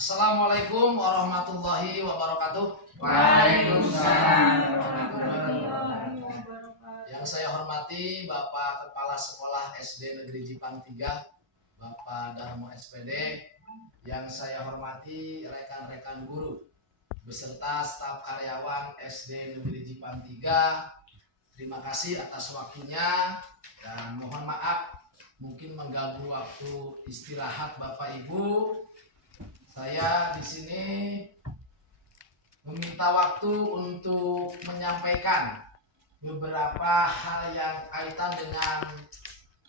Assalamualaikum warahmatullahi wabarakatuh. Waalaikumsalam warahmatullahi wabarakatuh. Yang saya hormati Bapak Kepala Sekolah SD Negeri Jipang 3, Bapak Darmo SPD. Yang saya hormati rekan-rekan guru beserta staf karyawan SD Negeri Jipang 3. Terima kasih atas waktunya dan mohon maaf mungkin mengganggu waktu istirahat Bapak Ibu. Saya di sini meminta waktu untuk menyampaikan beberapa hal yang kaitan dengan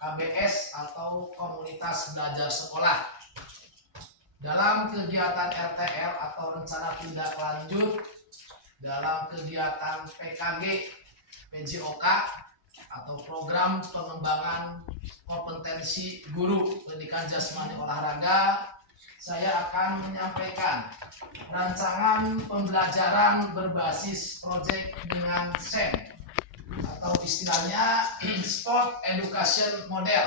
KBS atau Komunitas Belajar Sekolah. Dalam kegiatan RTL atau Rencana Tindak Lanjut, dalam kegiatan PKG PJOK atau Program Pengembangan Kompetensi Guru Pendidikan Jasmani Olahraga, saya akan menyampaikan rancangan pembelajaran berbasis proyek dengan SEM atau istilahnya Sport Education Model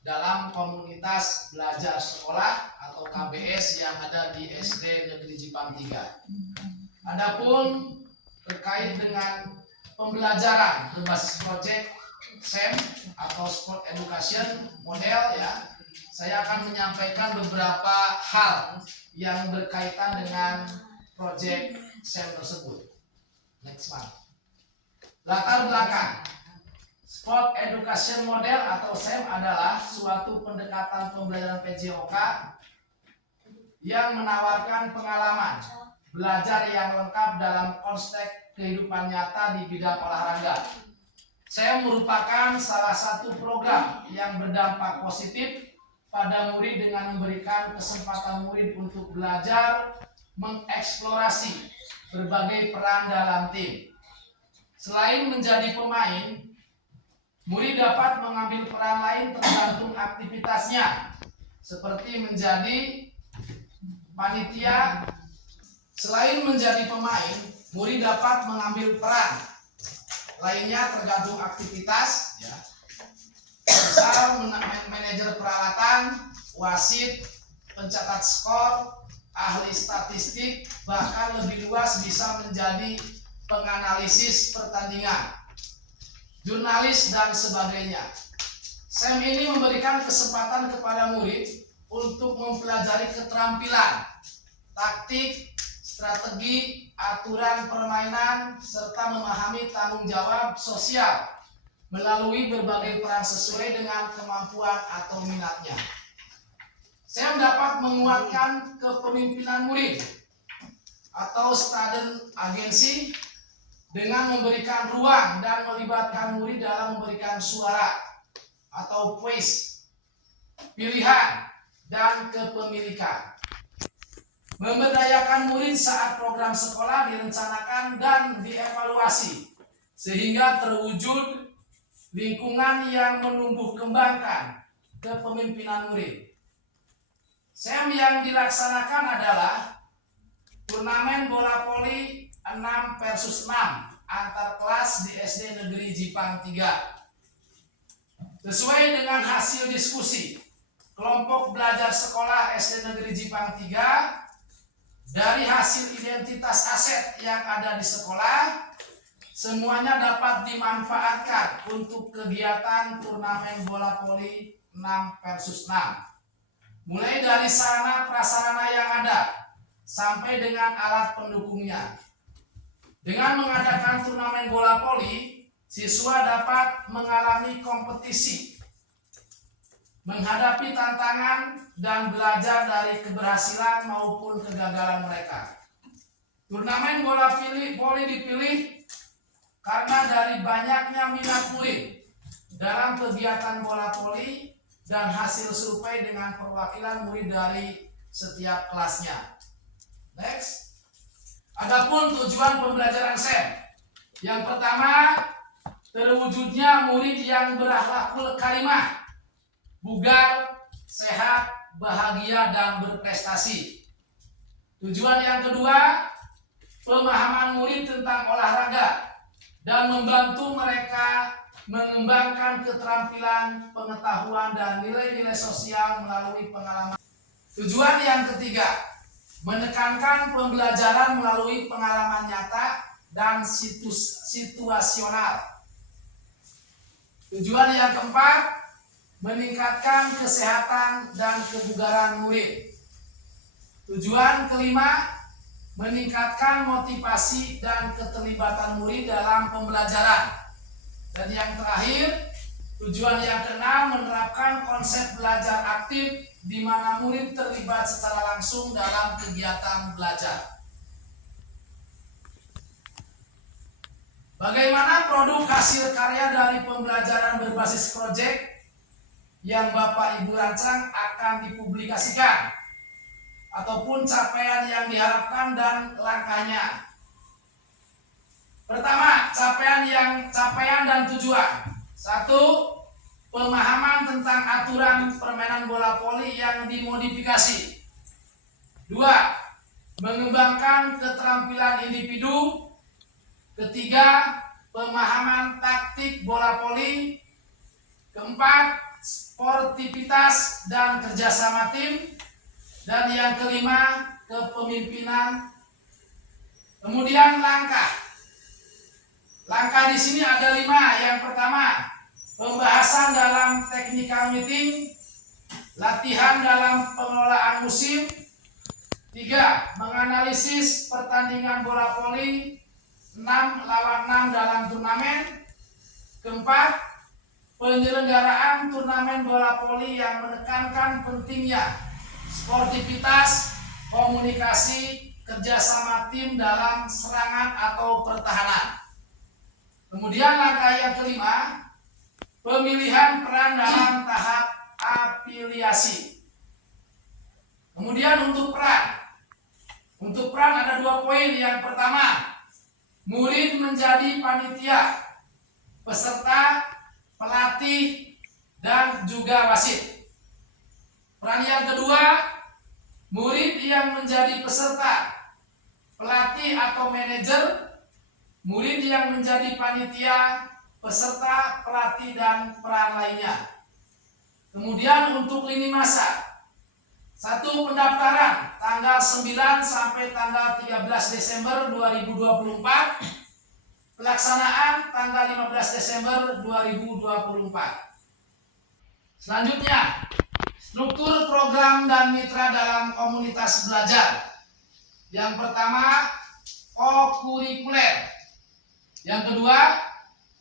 dalam Komunitas Belajar Sekolah atau KBS yang ada di SD Negeri Jipang 3. Adapun terkait dengan pembelajaran berbasis proyek SEM atau Sport Education Model, ya, saya akan menyampaikan beberapa hal yang berkaitan dengan proyek SEM tersebut. Next one. Latar belakang Sport Education Model atau SEM adalah suatu pendekatan pembelajaran PJOK yang menawarkan pengalaman belajar yang lengkap dalam konteks kehidupan nyata di bidang olahraga. SEM merupakan salah satu program yang berdampak positif pada murid dengan memberikan kesempatan murid untuk belajar mengeksplorasi berbagai peran dalam tim. Selain menjadi pemain, murid dapat mengambil peran lain tergantung aktivitasnya, seperti menjadi panitia. Selain menjadi pemain, murid dapat mengambil peran lainnya tergantung aktivitas, ya. Misal manajer peralatan, wasit, pencatat skor, ahli statistik, bahkan lebih luas bisa menjadi penganalisis pertandingan, jurnalis, dan sebagainya. SEM ini memberikan kesempatan kepada murid untuk mempelajari keterampilan, taktik, strategi, aturan permainan, serta memahami tanggung jawab sosial melalui berbagai peran sesuai dengan kemampuan atau minatnya. SEM dapat menguatkan kepemimpinan murid atau student agency dengan memberikan ruang dan melibatkan murid dalam memberikan suara atau voice, pilihan, dan kepemilikan. Memberdayakan murid saat program sekolah direncanakan dan dievaluasi sehingga terwujud lingkungan yang menumbuh kembangkan kepemimpinan murid. SEM yang dilaksanakan adalah turnamen bola voli 6 versus 6 antar kelas di SD Negeri Jipang 3. Sesuai dengan hasil diskusi kelompok belajar sekolah SD Negeri Jipang 3, dari hasil identitas aset yang ada di sekolah, semuanya dapat dimanfaatkan untuk kegiatan turnamen bola voli 6 versus 6. Mulai dari sarana prasarana yang ada sampai dengan alat pendukungnya. Dengan mengadakan turnamen bola voli, siswa dapat mengalami kompetisi, menghadapi tantangan, dan belajar dari keberhasilan maupun kegagalan mereka. Turnamen bola voli dipilih karena dari banyaknya minat murid dalam kegiatan bola voli dan hasil survei dengan perwakilan murid dari setiap kelasnya. Next. Adapun tujuan pembelajaran SEM. Yang pertama, terwujudnya murid yang berakhlakul karimah, bugar, sehat, bahagia, dan berprestasi. Tujuan yang kedua, pemahaman murid tentang olahraga dan membantu mereka mengembangkan keterampilan, pengetahuan, dan nilai-nilai sosial melalui pengalaman. Tujuan yang ketiga, menekankan pembelajaran melalui pengalaman nyata dan situasional. Tujuan yang keempat, meningkatkan kesehatan dan kebugaran murid. Tujuan kelima, meningkatkan motivasi dan keterlibatan murid dalam pembelajaran. Dan yang terakhir, tujuan yang keenam, menerapkan konsep belajar aktif di mana murid terlibat secara langsung dalam kegiatan belajar. Bagaimana produk hasil karya dari pembelajaran berbasis proyek yang Bapak Ibu rancang akan dipublikasikan, ataupun capaian yang diharapkan dan langkahnya? Pertama, capaian dan tujuan. 1. Pemahaman tentang aturan permainan bola voli yang dimodifikasi. 2. Mengembangkan keterampilan individu. 3. Pemahaman taktik bola voli. 4. Sportivitas dan kerjasama tim. Dan yang kelima, kepemimpinan. Kemudian langkah di sini ada 5. Yang pertama, pembahasan dalam technical meeting, latihan dalam pengelolaan musim. 3. Menganalisis pertandingan bola voli 6 lawan 6 dalam turnamen. 4. Penyelenggaraan turnamen bola voli yang menekankan pentingnya sportivitas, komunikasi, kerjasama tim dalam serangan atau pertahanan. Kemudian langkah yang kelima, pemilihan peran dalam tahap afiliasi. Kemudian untuk peran ada 2 poin. Yang pertama, murid menjadi panitia, peserta, pelatih, dan juga wasit. Peran yang kedua, murid yang menjadi peserta, pelatih atau manajer, murid yang menjadi panitia, peserta, pelatih, dan peran lainnya. Kemudian untuk lini masa, 1. Pendaftaran tanggal 9 sampai tanggal 13 Desember 2024. Pelaksanaan tanggal 15 Desember 2024. Selanjutnya, struktur program dan mitra dalam komunitas belajar. Yang pertama, kokurikuler. Yang kedua,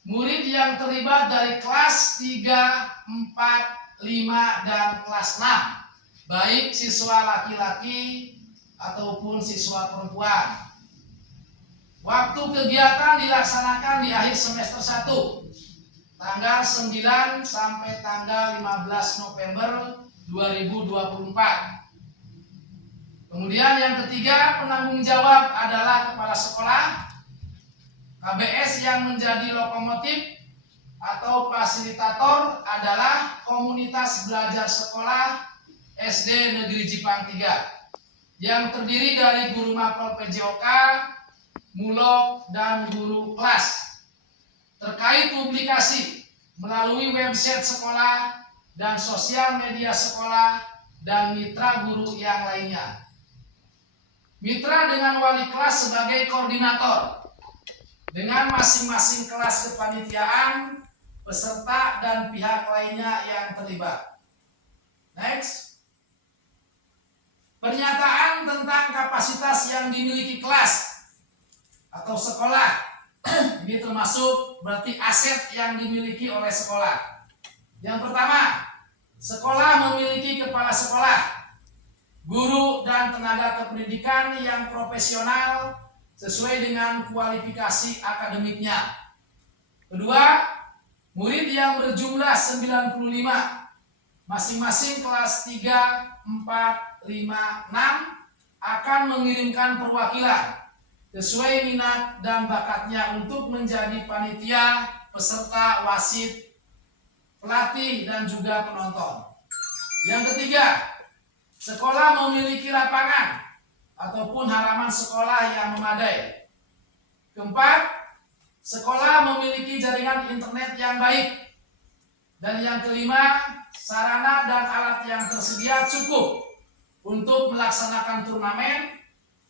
murid yang terlibat dari kelas 3, 4, 5, dan kelas 6, baik siswa laki-laki ataupun siswa perempuan. Waktu kegiatan dilaksanakan di akhir semester 1, tanggal 9 sampai tanggal 15 November 2024. Kemudian yang ketiga, penanggung jawab adalah kepala sekolah. KBS yang menjadi lokomotif atau fasilitator adalah komunitas belajar sekolah SD Negeri Jipang 3 yang terdiri dari guru mapel PJOK, mulok, dan guru kelas. Terkait publikasi melalui website sekolah dan sosial media sekolah dan mitra guru yang lainnya. Mitra dengan wali kelas sebagai koordinator dengan masing-masing kelas kepanitiaan, peserta, dan pihak lainnya yang terlibat. Next. Pernyataan tentang kapasitas yang dimiliki kelas atau sekolah. Ini termasuk berarti aset yang dimiliki oleh sekolah. Yang pertama, sekolah memiliki kepala sekolah, guru, dan tenaga kependidikan yang profesional sesuai dengan kualifikasi akademiknya. Kedua, murid yang berjumlah 95, masing-masing kelas 3, 4, 5, 6 akan mengirimkan perwakilan sesuai minat dan bakatnya untuk menjadi panitia, peserta, wasit, pelatih, dan juga penonton. Yang ketiga, sekolah memiliki lapangan ataupun halaman sekolah yang memadai. Keempat, sekolah memiliki jaringan internet yang baik. Dan yang kelima, sarana dan alat yang tersedia cukup untuk melaksanakan turnamen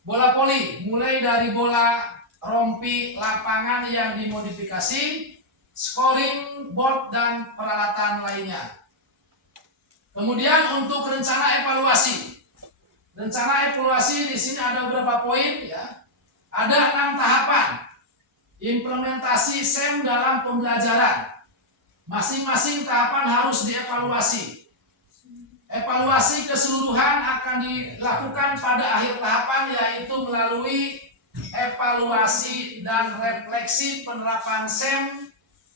bola voli, mulai dari bola rompi lapangan yang dimodifikasi, scoring board dan peralatan lainnya. Kemudian untuk rencana evaluasi. Rencana evaluasi di sini ada beberapa poin ya. Ada 6 tahapan implementasi SEM dalam pembelajaran. Masing-masing tahapan harus dievaluasi. Evaluasi keseluruhan akan dilakukan pada akhir tahapan, yaitu melalui evaluasi dan refleksi penerapan SEM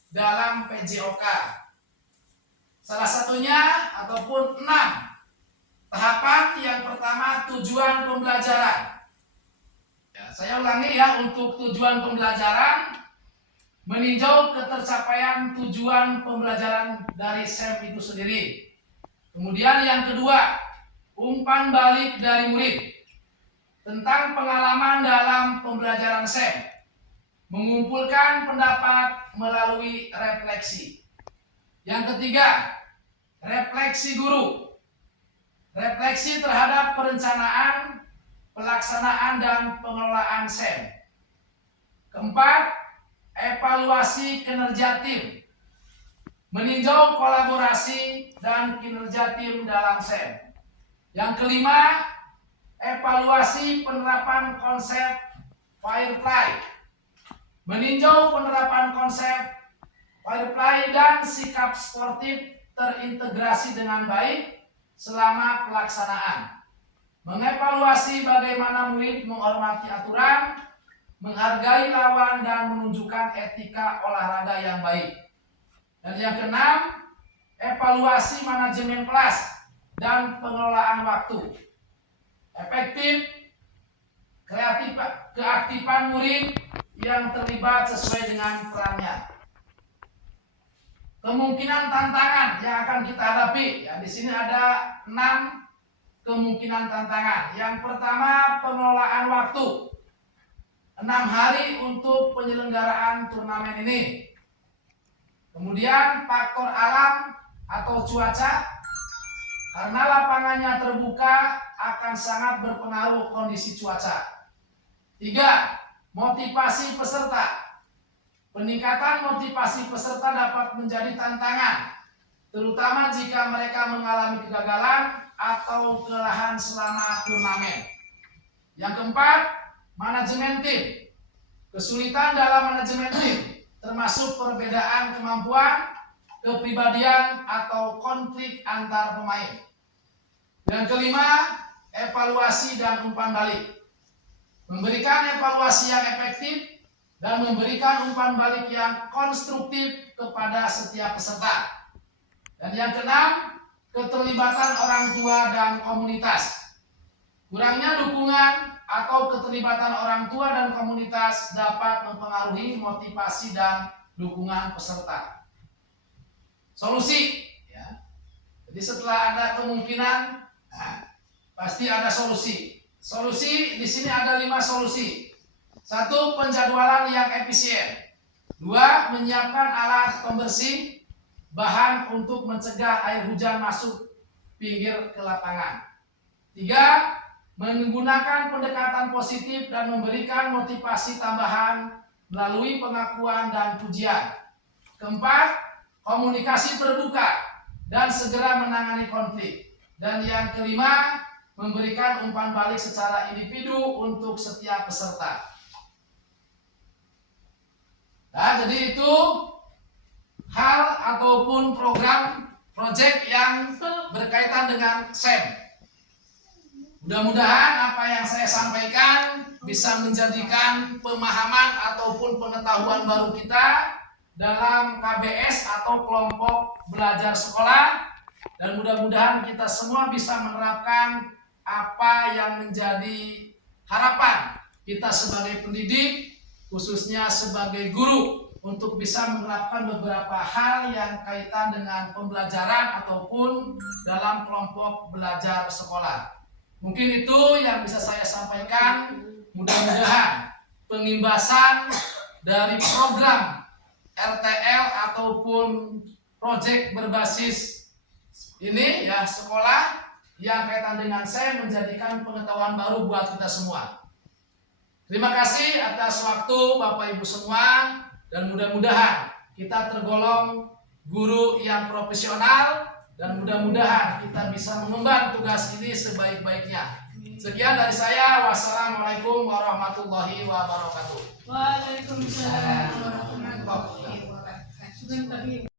dalam PJOK. Salah satunya ataupun 6 tahapan. Yang pertama, tujuan pembelajaran. Ya, saya ulangi ya, untuk tujuan pembelajaran, meninjau ketercapaian tujuan pembelajaran dari SEM itu sendiri. Kemudian yang kedua, umpan balik dari murid tentang pengalaman dalam pembelajaran SEM, mengumpulkan pendapat melalui refleksi. Yang ketiga, refleksi guru. Refleksi terhadap perencanaan, pelaksanaan, dan pengelolaan SEM. Keempat, evaluasi kinerja tim. Meninjau kolaborasi dan kinerja tim dalam SEM. Yang kelima, evaluasi penerapan konsep Firefly. Meninjau penerapan konsep Firefly dan sikap sportif terintegrasi dengan baik selama pelaksanaan. Mengevaluasi bagaimana murid menghormati aturan, menghargai lawan, dan menunjukkan etika olahraga yang baik. Dan yang keenam, evaluasi manajemen kelas dan pengelolaan waktu. Efektif, keaktifan murid yang terlibat sesuai dengan perannya. Kemungkinan tantangan yang akan kita hadapi, ya di sini ada 6 kemungkinan tantangan. Yang pertama, pengelolaan waktu. 6 hari untuk penyelenggaraan turnamen ini. Kemudian faktor alam atau cuaca, karena lapangannya terbuka akan sangat berpengaruh kondisi cuaca. 3. Motivasi peserta. Peningkatan motivasi peserta dapat menjadi tantangan, terutama jika mereka mengalami kegagalan atau kelelahan selama turnamen. Yang keempat, manajemen tim. Kesulitan dalam manajemen tim, termasuk perbedaan kemampuan, kepribadian, atau konflik antar pemain. Yang kelima, evaluasi dan umpan balik. Memberikan evaluasi yang efektif dan memberikan umpan balik yang konstruktif kepada setiap peserta. Dan yang keenam, keterlibatan orang tua dan komunitas. Kurangnya dukungan atau keterlibatan orang tua dan komunitas dapat mempengaruhi motivasi dan dukungan peserta. Solusi, ya. Jadi setelah ada kemungkinan, pasti ada solusi. Solusi di sini ada 5 solusi. 1. Penjadwalan yang efisien. 2. Menyiapkan alat pembersih, bahan untuk mencegah air hujan masuk pinggir ke lapangan. 3. Menggunakan pendekatan positif dan memberikan motivasi tambahan melalui pengakuan dan pujian. 4. Komunikasi terbuka dan segera menangani konflik. Dan yang kelima, memberikan umpan balik secara individu untuk setiap peserta. Nah, jadi itu hal ataupun program project yang berkaitan dengan SEM. Mudah-mudahan apa yang saya sampaikan bisa menjadikan pemahaman ataupun pengetahuan baru kita dalam KBS atau kelompok belajar sekolah, dan mudah-mudahan kita semua bisa menerapkan apa yang menjadi harapan kita sebagai pendidik, khususnya sebagai guru, untuk bisa menerapkan beberapa hal yang kaitan dengan pembelajaran ataupun dalam kelompok belajar sekolah. Mungkin itu yang bisa saya sampaikan. Mudah-mudahan pengimbasan dari program RTL ataupun proyek berbasis ini ya sekolah yang kaitan dengan sains menjadikan pengetahuan baru buat kita semua. Terima kasih atas waktu Bapak Ibu semua, dan mudah-mudahan kita tergolong guru yang profesional, dan mudah-mudahan kita bisa mengemban tugas ini sebaik-baiknya. Sekian dari saya. Wassalamualaikum warahmatullahi wabarakatuh. Waalaikumsalam warahmatullahi wabarakatuh.